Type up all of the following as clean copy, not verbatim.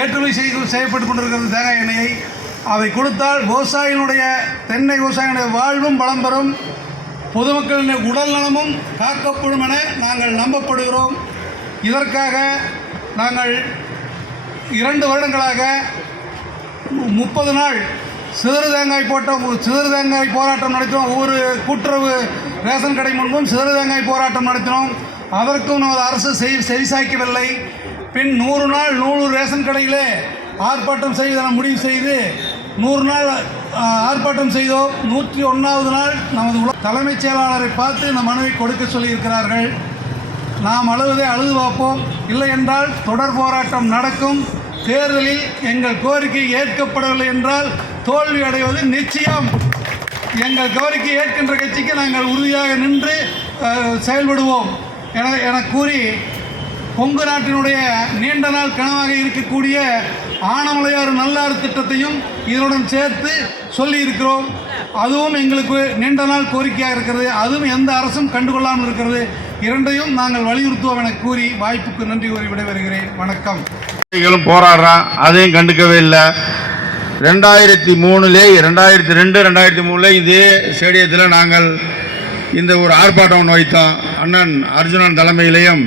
ஏற்றுமதி செய்யப்பட்டு கொண்டிருக்கிறது தேங்காய் எண்ணெயை. அதை கொடுத்தால் விவசாயிகளுடைய தென்னை விவசாயிகளுடைய வாழ்வும் வளம் பெறும், பொதுமக்களின் உடல் நலமும் காக்கப்படும் என நாங்கள் நம்பப்படுகிறோம். இதற்காக நாங்கள் 2 வருடங்களாக 30 நாள் சிதறு தேங்காய் போராட்டம் நடத்தினோம். ஒவ்வொரு கூட்டுறவு ரேஷன் கடை முன்பும் சிதறு தேங்காய் போராட்டம் நடத்தினோம். அதற்கும் நமது அரசு செவிசாய்க்கவில்லை. பின் 100 நாள் 100 ரேஷன் கடையிலே ஆர்ப்பாட்டம் செய்து முடிவு செய்து 100 நாள் ஆர்ப்பாட்டம் செய்தோம். 101வது நாள் நமது தலைமைச் செயலாளரை பார்த்து இந்த மனுவை கொடுக்க சொல்லியிருக்கிறார்கள். நாம் அழுவதை அழுது பார்ப்போம், இல்லை என்றால் தொடர் போராட்டம் நடக்கும். தேர்தலில் எங்கள் கோரிக்கை ஏற்கப்படவில்லை என்றால் தோல்வி அடைவது நிச்சயம். எங்கள் கோரிக்கை ஏற்கின்ற கட்சிக்கு நாங்கள் உறுதியாக நின்று செயல்படுவோம் என கூறி, கொங்கு நாட்டினுடைய நீண்ட நாள் கனவாக இருக்கக்கூடிய ஆனமலையாறு நல்லாறு திட்டத்தையும் இதனுடன் சேர்த்து சொல்லியிருக்கிறோம். அதுவும் எங்களுக்கு நீண்ட நாள் கோரிக்கையாக இருக்கிறது. அதுவும் எந்த அரசும் கண்டுகொள்ளாமல் இருக்கிறது. இரண்டையும் நாங்கள் வலியுறுத்துவோம் என கூறி வாய்ப்புக்கு நன்றி கூறி விடைபெறுகிறேன். வணக்கம். போராடுறான், அதையும் கண்டுக்கவே இல்லை. 2003 2003 இதே ஸ்டேடியத்தில் நாங்கள் இந்த ஒரு ஆர்ப்பாட்டம் ஒன்று வைத்தோம். அண்ணன் அர்ஜுனன் தலைமையிலையும்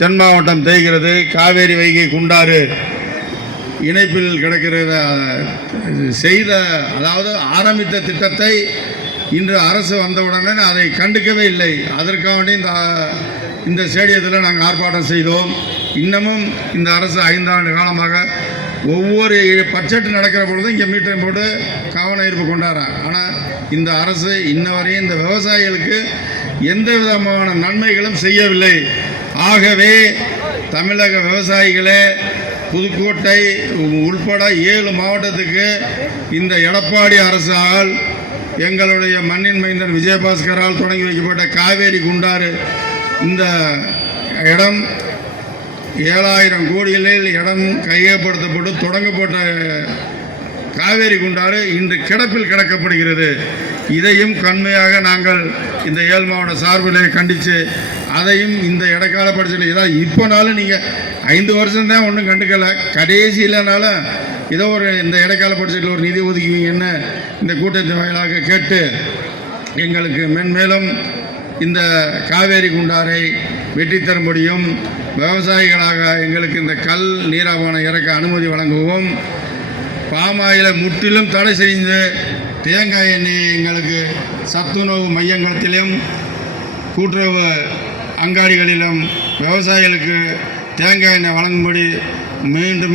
தென் மாவட்டம் தேய்கிறது, காவேரி வைகை குண்டாறு இணைப்பில் கிடக்கிறத செய்த, அதாவது ஆரம்பித்த திட்டத்தை இன்று அரசு வந்தவுடனே அதை கண்டுக்கவே இல்லை. அதற்காக வேண்டி இந்த ஸ்டேடியத்தில் நாங்கள் ஆர்ப்பாட்டம் செய்தோம். இன்னமும் இந்த அரசு 5 ஆண்டு காலமாக ஒவ்வொரு பட்ஜெட் நடக்கிற பொழுதும் இங்கே மீட்டர் போட்டு கவன ஈர்ப்பு கொண்டாடுறாங்க. ஆனால் இந்த அரசு இன்ன வரையும் இந்த விவசாயிகளுக்கு எந்த விதமான நன்மைகளும் செய்யவில்லை. ஆகவே தமிழக விவசாயிகளே, புதுக்கோட்டை உள்பட 7 மாவட்டத்துக்கு இந்த எடப்பாடி அரசால் எங்களுடைய மண்ணின் மைந்தன் விஜயபாஸ்கரால் தொடங்கி வைக்கப்பட்ட காவேரி குண்டாறு இந்த இடம் 7000 கோடிகளில் இடம் கையகப்படுத்தப்பட்டு தொடங்கப்பட்ட காவேரி குண்டாறு இன்று கிடப்பில் கிடக்கப்படுகிறது. இதையும் கண்மையாக நாங்கள் இந்த 7 மாவட்ட சார்பிலே கண்டித்து, அதையும் இந்த இடைக்கால பட்ஜெட்டில் ஏதாவது இப்போனாலும் நீங்கள் 5 வருஷம்தான் ஒன்றும் கண்டுக்கலை, கடைசியிலனாலும் ஏதோ ஒரு இந்த இடைக்கால பட்ஜெட்டில் ஒரு நிதி ஒதுக்குவீங்கன்னு இந்த கூட்டத்தின் வாயிலாக கேட்டு எங்களுக்கு மென்மேலும் இந்த காவேரி குண்டாரை வெற்றி தரும்படியும் விவசாயிகளாக எங்களுக்கு இந்த கல் நீராபானம் இறக்க அனுமதி வழங்குவோம். பாமாயிலை முற்றிலும் தடை செய்து தேங்காய் எண்ணெய் எங்களுக்கு சத்துணவு மையங்களிலும் கூட்டுறவு அங்காடிகளிலும் விவசாயிகளுக்கு தேங்காய் எண்ணெய் வழங்கும்படி மீண்டும்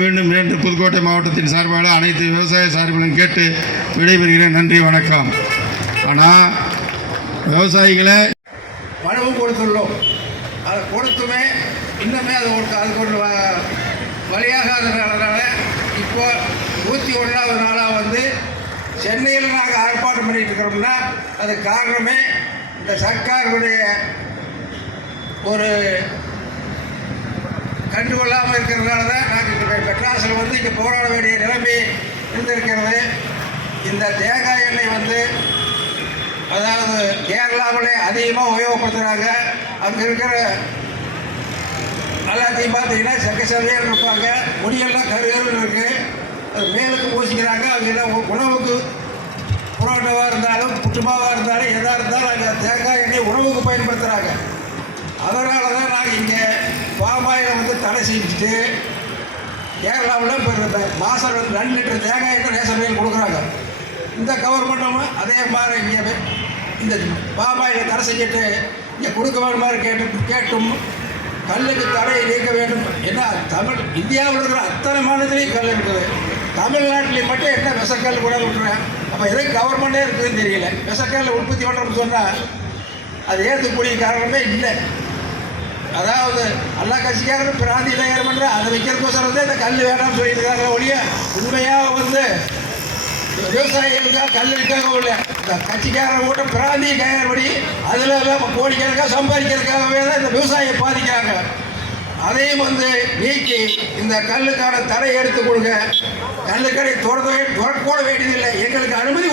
புதுக்கோட்டை மாவட்டத்தின் சார்பாக அனைத்து விவசாய சார்பிலும் கேட்டு விடைபெறுகிறேன். நன்றி, வணக்கம். ஆனால் விவசாயிகளை மனுவும் கொடுத்துள்ளோம். அதை கொடுத்துமே இன்னுமே அதுக்கு ஒரு வழியாகாதனால இப்போ 101வது நாளாக சென்னையில் நாங்கள் ஆர்ப்பாட்டம் பண்ணிட்டு இருக்கிறோம்னா அது காரணமே இந்த சர்க்காருடைய ஒரு கண்டுகொள்ளாமல் இருக்கிறதுனால தான் நாங்கள் இங்கே மெட்ராஸில் இங்கே போராட வேண்டிய நிலைமை இருந்திருக்கிறது. இந்த தேங்காய் எண்ணெய் அதாவது கேரளாவிலே அதிகமாக உபயோகப்படுத்துகிறாங்க. அங்கே இருக்கிற எல்லாத்தையும் பார்த்தீங்கன்னா செக்கசவையாக இருப்பாங்க, முடியெல்லாம் கருகருன்னு இருக்குது, அது மேலுக்கு பூசிக்கிறாங்க. அவங்க எல்லாம் உணவுக்கு புரோட்டாவாக இருந்தாலும் புட்டுமாவாக இருந்தாலும் எதாக இருந்தாலும் அங்கே தேங்காய் எண்ணெய் உணவுக்கு பயன்படுத்துகிறாங்க. அதனால தான் நாங்கள் இங்கே பாமாயில் தடை செஞ்சுட்டு கேரளாவில் இப்போ மாதம் 2 லிட்டர் தேங்காய் எண்ணெய் ரேஷன் கடையில் கொடுக்குறாங்க. இந்த கவர்மெண்ட்டும் அதே மாதிரி இங்கே இந்த பாமாயில் தடை செஞ்சுட்டு இங்கே கொடுக்க வேணும் மாதிரி கேட்டும் கல்லுக்கு தடையை நீக்க வேண்டும். ஏன்னா இந்தியாவில் இருக்கிற அத்தனை மாநிலத்திலையும் கல் இருக்குது, தமிழ்நாட்டிலையும் மட்டும் என்ன விசக்கல் கூட விட்டுறேன். அப்போ எதுக்கு கவர்மெண்ட்டே இருக்குதுன்னு தெரியல. விசக்கல் உற்பத்தி பண்ணுறோம்னு சொன்னால் அது ஏற்றுக்கூடிய காரணமே இல்லை. அதாவது எல்லா கட்சிக்காரரும் பிராந்தி தயார் பண்ணுற அதை வைக்கிறதுக்கோசரம் தான் இந்த கல் வேணாம்னு சொல்லியிருக்காங்க ஒழிய உண்மையாக விவசாயிகளுக்காக கல் இருக்காங்க இல்லை. இந்த கட்சிக்காரர் கூட்டம் பிராந்திய தயார்படி அதில் கோடிக்கணக்காக சம்பாதிக்கிறதுக்காகவே தான் இந்த விவசாயியை பாதிக்கிறாங்க. அதையும் நீக்கி இந்த கல்லுக்கான தடை எடுத்து கொடுங்க. கல்லுக்கடை தொடக்கூட வேண்டியதில்லை, எங்களுக்கு அனுமதி